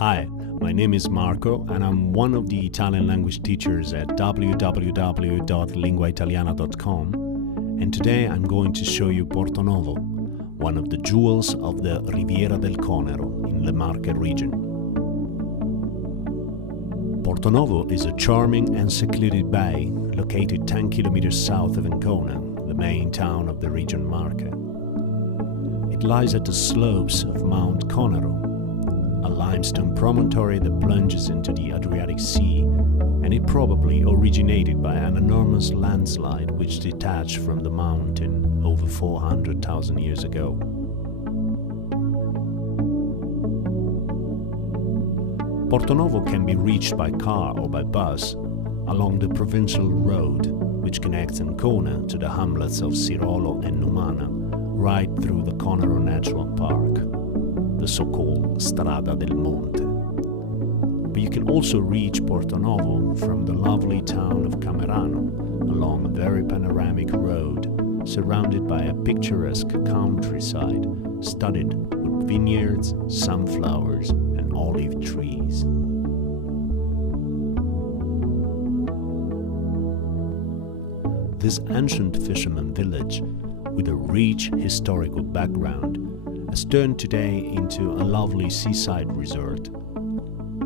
Hi, my name is Marco and I'm one of the Italian language teachers at www.linguaitaliana.com, and today I'm going to show you Portonovo, one of the jewels of the Riviera del Conero in the Marche region. Portonovo is a charming and secluded bay located 10 kilometers south of Ancona, the main town of the region Marche. It lies at the slopes of Mount Conero, a limestone promontory that plunges into the Adriatic Sea, and it probably originated by an enormous landslide which detached from the mountain over 400,000 years ago. Portonovo can be reached by car or by bus along the provincial road which connects Ancona to the hamlets of Sirolo and Numana, right through the Conero Natural Park, the so-called Strada del Monte. But you can also reach Portonovo from the lovely town of Camerano along a very panoramic road surrounded by a picturesque countryside studded with vineyards, sunflowers and olive trees. This ancient fisherman village, with a rich historical background, has turned today into a lovely seaside resort.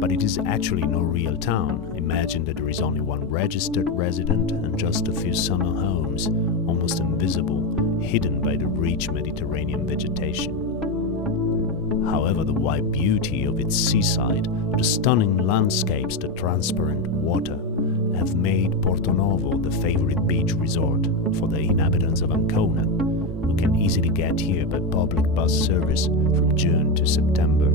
But it is actually no real town. Imagine that there is only one registered resident and just a few summer homes, almost invisible, hidden by the rich Mediterranean vegetation. However, the wide beauty of its seaside, the stunning landscapes, the transparent water, have made Portonovo the favorite beach resort for the inhabitants of Ancona, who can easily get here by public bus service from June to September.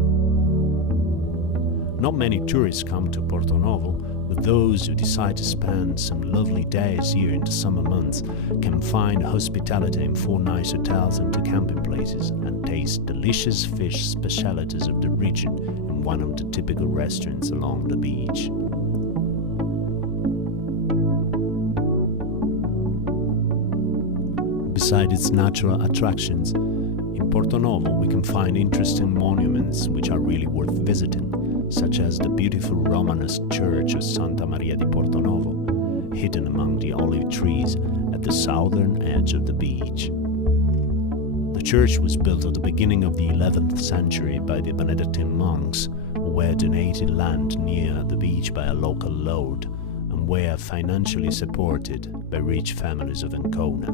Not many tourists come to Portonovo, but those who decide to spend some lovely days here in the summer months can find hospitality in 4 nice hotels and 2 camping places and taste delicious fish specialities of the region in one of the typical restaurants along the beach. Besides its natural attractions, in Portonovo we can find interesting monuments which are really worth visiting, such as the beautiful Romanesque church of Santa Maria di Portonovo, hidden among the olive trees at the southern edge of the beach. The church was built at the beginning of the 11th century by the Benedictine monks, who were donated land near the beach by a local lord and were financially supported by rich families of Ancona.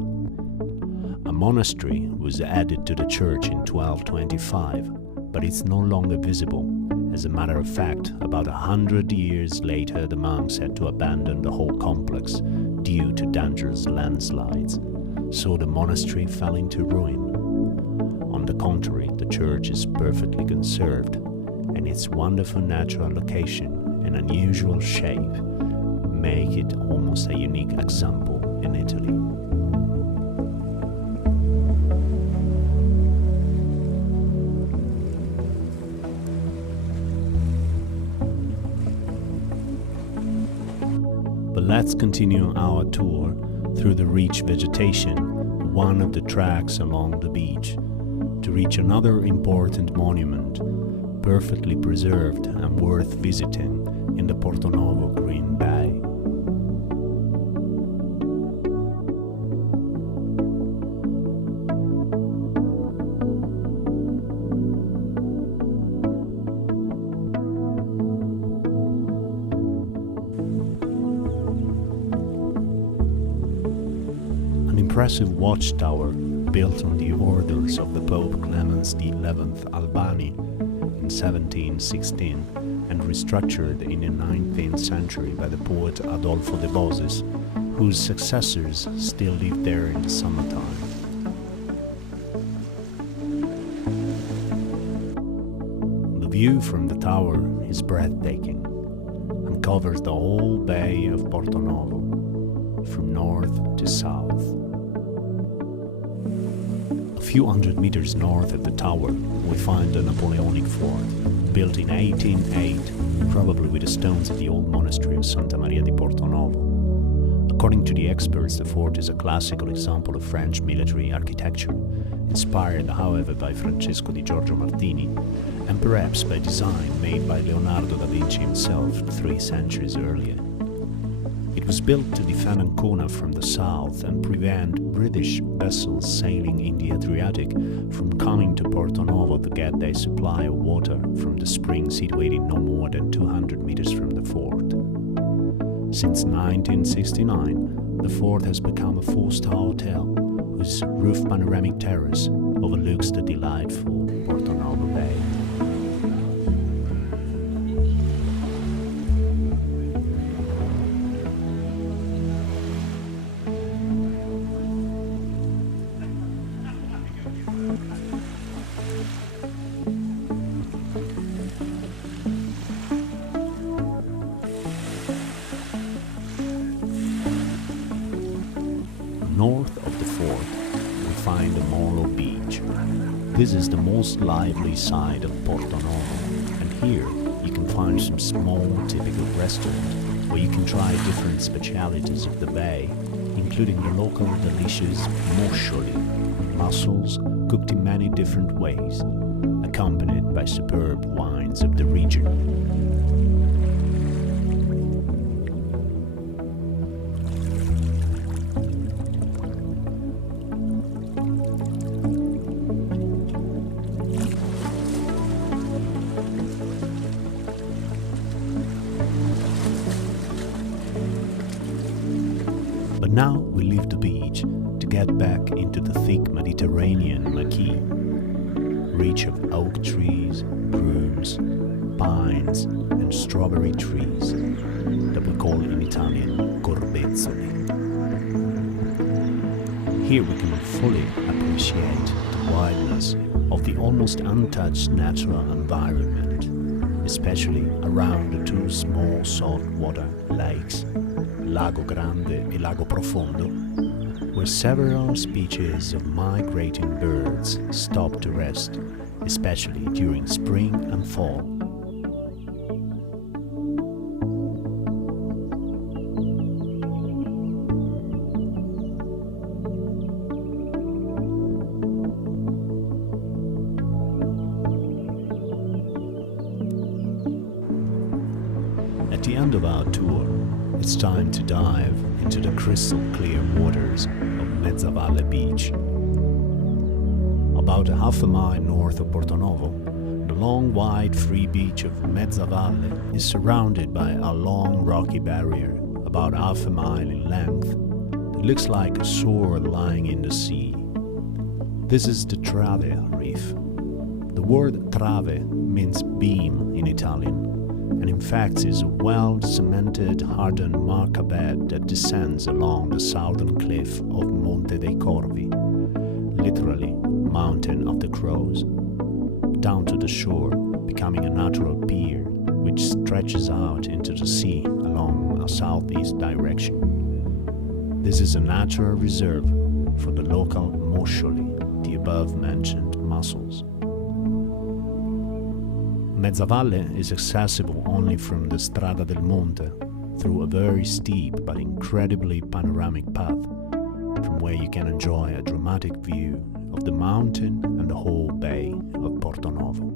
A monastery was added to the church in 1225, but it's no longer visible. As a matter of fact, about 100 years later the monks had to abandon the whole complex due to dangerous landslides, so the monastery fell into ruin. On the contrary, the church is perfectly conserved, and its wonderful natural location and unusual shape make it almost a unique example in Italy. But let's continue our tour through the rich vegetation, one of the tracks along the beach, to reach another important monument, perfectly preserved and worth visiting in the Portonovo Green Bay. Impressive watchtower built on the orders of the Pope Clemens XI Albani in 1716 and restructured in the 19th century by the poet Adolfo de Boses, whose successors still live there in the summertime. The view from the tower is breathtaking and covers the whole bay of Portonovo from north to south. A few hundred meters north of the tower, we find the Napoleonic fort, built in 1808, probably with the stones of the old monastery of Santa Maria di Portonovo. According to the experts, the fort is a classical example of French military architecture, inspired, however, by Francesco di Giorgio Martini, and perhaps by design made by Leonardo da Vinci himself 3 centuries earlier. It was built to defend Ancona from the south and prevent British vessels sailing in the Adriatic from coming to Portonovo to get their supply of water from the spring situated no more than 200 meters from the fort. Since 1969, the fort has become a 4-star hotel whose roof panoramic terrace overlooks the delightful Portonovo Bay. North of the fort, we find the Molo Beach. This is the most lively side of Portonovo, and here you can find some small typical restaurants where you can try different specialities of the bay, including the local delicious moscioli, mussels cooked in many different ways, accompanied by superb wines of the region. But now we leave the beach to get back into the thick Mediterranean maquis, rich of oak trees, brooms, pines and strawberry trees that we call in Italian corbezzoli. Here we can fully appreciate the wildness of the almost untouched natural environment, especially around the 2 small saltwater lakes, Lago Grande e Lago Profondo, where several species of migrating birds stop to rest, especially during spring and fall. At the end of our tour, it's time to dive into the crystal clear waters of Mezzavalle Beach. About a half a mile north of Portonovo, the long wide free beach of Mezzavalle is surrounded by a long rocky barrier about half a mile in length that looks like a sword lying in the sea. This is the Trave Reef. The word trave means beam in Italian, and in fact is a well-cemented hardened marca bed that descends along the southern cliff of Monte dei Corvi, literally Mountain of the Crows, down to the shore, becoming a natural pier which stretches out into the sea along a southeast direction. This is a natural reserve for the local moscioli, the above-mentioned mussels. Mezzavalle is accessible only from the Strada del Monte through a very steep but incredibly panoramic path from where you can enjoy a dramatic view of the mountain and the whole bay of Portonovo.